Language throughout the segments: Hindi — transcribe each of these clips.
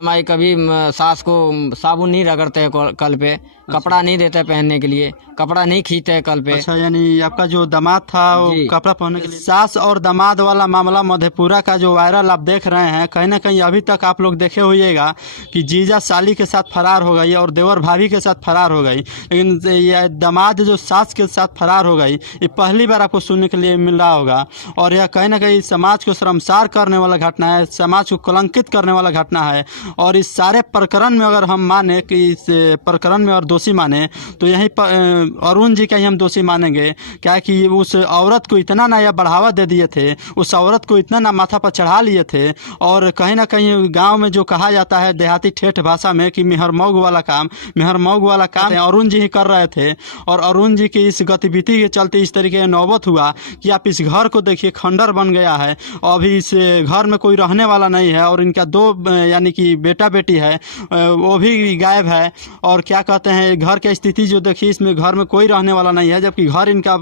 जमाई कभी सास को साबुन नहीं रगड़ते हैं कल पे, कपड़ा नहीं देते पहनने के लिए, कपड़ा नहीं खींचते हैं कल पे। अच्छा, यानी आपका जो दामाद था वो जी। कपड़ा पहनने के लिए। सास और दामाद वाला मामला मधेपुरा का जो वायरल आप देख रहे हैं, कहीं ना कहीं अभी तक आप लोग देखे होइएगा कि जीजा साली के साथ फरार हो गई और देवर भाभी के साथ फरार हो गई, लेकिन ये दामाद जो सास के साथ फरार हो गई, ये पहली बार आपको सुनने के लिए मिल रहा होगा। और यह कहीं ना कहीं समाज को शर्मसार करने वाला घटना है, समाज को कलंकित करने वाला घटना है। और इस सारे प्रकरण में अगर हम माने कि इस प्रकरण में और दोषी माने तो यहीं पर अरुण जी का ही हम दोषी मानेंगे। क्या कि उस औरत को इतना ना यह बढ़ावा दे दिए थे, उस औरत को इतना ना माथा पर चढ़ा लिए थे। और कहीं ना कहीं गांव में जो कहा जाता है देहाती ठेठ भाषा में कि मेहरमौग वाला काम अरुण जी ही कर रहे थे। और अरुण जी की इस गतिविधि के चलते इस तरीके का नौबत हुआ कि आप इस घर को देखिए, खंडर बन गया है। अभी इस घर में कोई रहने वाला नहीं है और इनका दो यानी कि बेटा बेटी है वो भी गायब है। और क्या कहते हैं, घर की स्थिति जो देखिए, इसमें घर में कोई रहने वाला नहीं है, जबकि घर इनका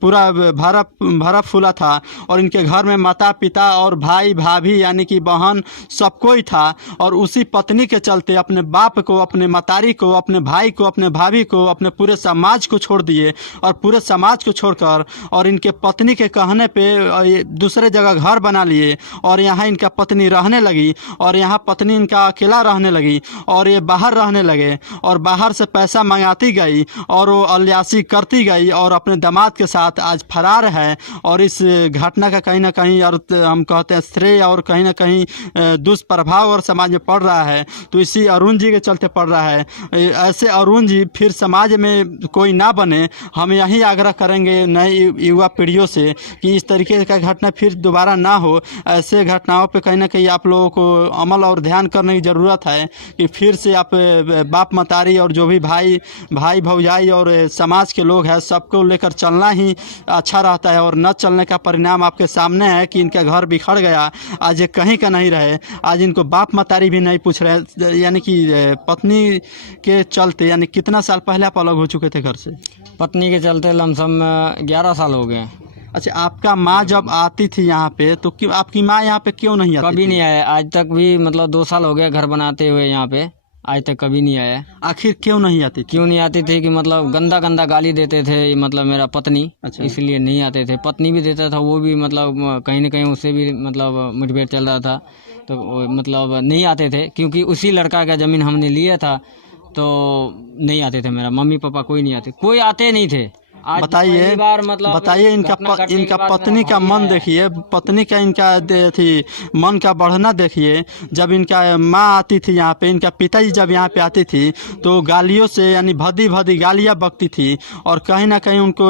पूरा भरा फूला था। और इनके घर में माता पिता और भाई भाभी यानी कि बहन सब कोई था। और उसी पत्नी के चलते अपने बाप को, अपने मतारी को, अपने भाई को, अपने भाभी को, अपने पूरे समाज को छोड़ दिए। और पूरे समाज को छोड़कर और इनके पत्नी के कहने पे दूसरे जगह घर बना लिए और यहाँ इनका पत्नी रहने लगी। और यहाँ पत्नी इनका अकेला रहने लगी और ये बाहर रहने लगे और बाहर से पैसा मंगाती गई और वो अलियासी करती गई और अपने दामाद के साथ आज फरार है। और इस घटना का कहीं ना कहीं और हम कहते हैं श्रेय और कहीं ना कहीं दुष्प्रभाव और समाज में पड़ रहा है, तो इसी अरुण जी के चलते पड़ रहा है। ऐसे अरुण जी फिर समाज में कोई ना बने, हम यही आग्रह करेंगे नई युवा पीढ़ियों से कि इस तरीके का घटना फिर दोबारा ना हो। ऐसे घटनाओं पे कहीं ना कहीं आप लोगों को अमल और ध्यान करने की ज़रूरत है कि फिर से आप बाप मतारी और जो भी भाई भौजाई और समाज के लोग हैं सबको लेकर चलना ही अच्छा रहता है। और न चलने का परिणाम आपके सामने है कि इनका घर बिखर गया, आज ये कहीं का नहीं रहे। आज इनको बाप मतारी भी नहीं पूछ रहे, यानी कि पत्नी के चलते। यानी कितना साल पहले आप अलग हो चुके थे घर से? पत्नी के चलते लमसम 11 साल हो गए। अच्छा, आपका माँ जब आती थी यहाँ पे तो क्यों, आपकी माँ यहाँ पे क्यों नहीं आती कभी थी? नहीं आया आज तक भी, मतलब 2 साल हो गए घर बनाते हुए यहाँ पे, आज तक कभी नहीं आया। आखिर क्यों नहीं आती थी? क्यों नहीं आती थी कि मतलब गंदा गंदा गाली देते थे, मतलब मेरा पत्नी। अच्छा। इसलिए नहीं आते थे। पत्नी भी देता था, वो भी मतलब कहीं ना कहीं उससे भी मतलब मुठभेड़ चल रहा था, तो मतलब नहीं आते थे। क्योंकि उसी लड़का का ज़मीन हमने लिया था तो नहीं आते थे। मेरा मम्मी पापा कोई नहीं आते, कोई आते नहीं थे। आज बताइए, पहली बार मतलब बताइए इनका पत्नी का मन देखिए, पत्नी का इनका थी मन का बढ़ना देखिए। जब इनका माँ आती थी यहाँ पे, इनका पिताजी जब यहाँ पे आती थी तो गालियों से यानी भदी भदी गालियाँ बकती थी और कहीं ना कहीं उनको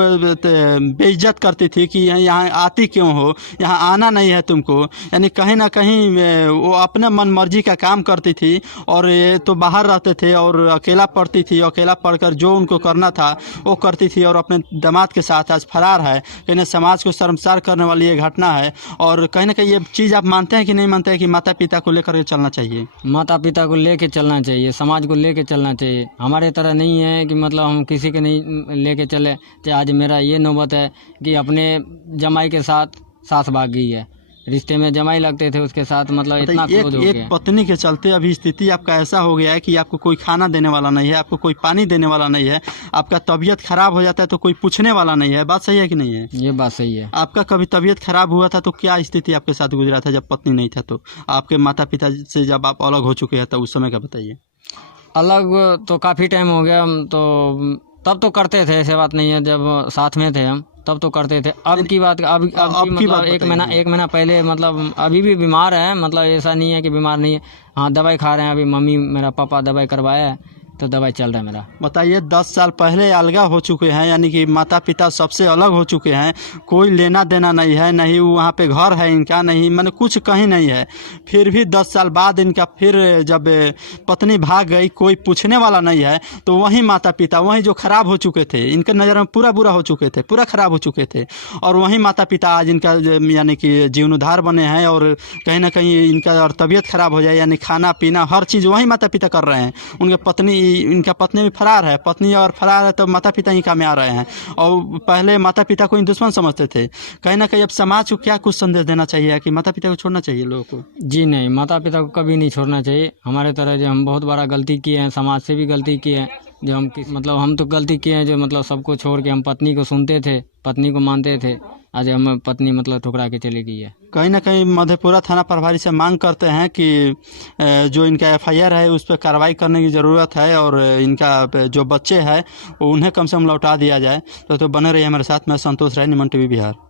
बेइज्जत करती थी कि यहाँ आती क्यों हो, यहाँ आना नहीं है तुमको। यानी कहीं ना कहीं वो अपने मन मर्जी का काम करती थी। और ये तो बाहर रहते थे और अकेला पढ़ती थी, अकेला पढ़कर जो उनको करना था वो करती थी और अपने दामाद के साथ आज फरार है। कहीं समाज को शर्मसार करने वाली ये घटना है। और कहीं ना कहीं ये चीज़ आप मानते हैं कि नहीं मानते हैं कि माता पिता को लेकर के चलना चाहिए? माता पिता को लेके चलना चाहिए, समाज को लेके चलना चाहिए। हमारे तरह नहीं है कि मतलब हम किसी के नहीं लेके चले। तो आज मेरा ये नौबत है कि अपने जमाई के साथ सास भाग गई है। रिश्ते में जमाई लगते थे उसके साथ, मतलब इतना क्लोज हो एक गया। पत्नी के चलते अभी स्थिति आपका ऐसा हो गया है कि आपको कोई खाना देने वाला नहीं है, आपको कोई पानी देने वाला नहीं है, आपका तबीयत खराब हो जाता है तो कोई पूछने वाला नहीं है। बात सही है कि नहीं है? ये बात सही है। आपका कभी तबीयत खराब हुआ था तो क्या स्थिति आपके साथ गुजरा था जब पत्नी नहीं था? तो आपके माता पिता से जब आप अलग हो चुके हैं तो उस समय का बताइए। अलग तो काफ़ी टाइम हो गया, हम तो तब तो करते थे, ऐसे बात नहीं है। जब साथ में थे हम तब तो करते थे। अब की बात मतलब एक महीना पहले, मतलब अभी भी बीमार है। मतलब ऐसा नहीं है कि बीमार नहीं है, हाँ दवाई खा रहे हैं। अभी मम्मी मेरा पापा दवाई करवाया है तो दवाई चल रहा है मेरा। बताइए, 10 साल पहले अलगा हो चुके हैं, यानी कि माता पिता सबसे अलग हो चुके हैं। कोई लेना देना नहीं है, नहीं वहाँ पे घर है इनका, नहीं मैंने कुछ कहीं नहीं है। फिर भी 10 साल बाद इनका फिर जब पत्नी भाग गई, कोई पूछने वाला नहीं है। तो वहीं माता पिता, वहीं जो खराब हो चुके थे, इनके नज़र में पूरा बुरा हो चुके थे, पूरा खराब हो चुके थे, और वहीं माता पिता आज इनका यानी कि जीवनोद्धार बने हैं। और कहीं ना कहीं इनका और तबीयत खराब हो जाए, यानी खाना पीना हर चीज़ वहीं माता पिता कर रहे हैं। उनके पत्नी इनका पत्नी भी फरार है, पत्नी और फरार है तो माता पिता ही काम में आ रहे हैं, और पहले माता पिता को इन दुश्मन समझते थे। कहीं ना कहीं अब समाज को क्या कुछ संदेश देना चाहिए कि माता पिता को छोड़ना चाहिए लोगों को? जी नहीं, माता पिता को कभी नहीं छोड़ना चाहिए। हमारे तरह जो हम बहुत बड़ा गलती किए हैं, समाज से भी गलती किए हैं, जो हम मतलब हम तो गलती किए हैं जो मतलब सबको छोड़ के हम पत्नी को सुनते थे, पत्नी को मानते थे, आज हम पत्नी मतलब ठुकरा के चली गई है। कहीं ना कहीं मधेपुरा थाना प्रभारी से मांग करते हैं कि जो इनका FIR है उस पर कार्रवाई करने की ज़रूरत है, और इनका जो बच्चे हैं उन्हें कम से कम लौटा दिया जाए। तो बने रहिए हमारे साथ में। संतोष राय, निमन TV बिहार।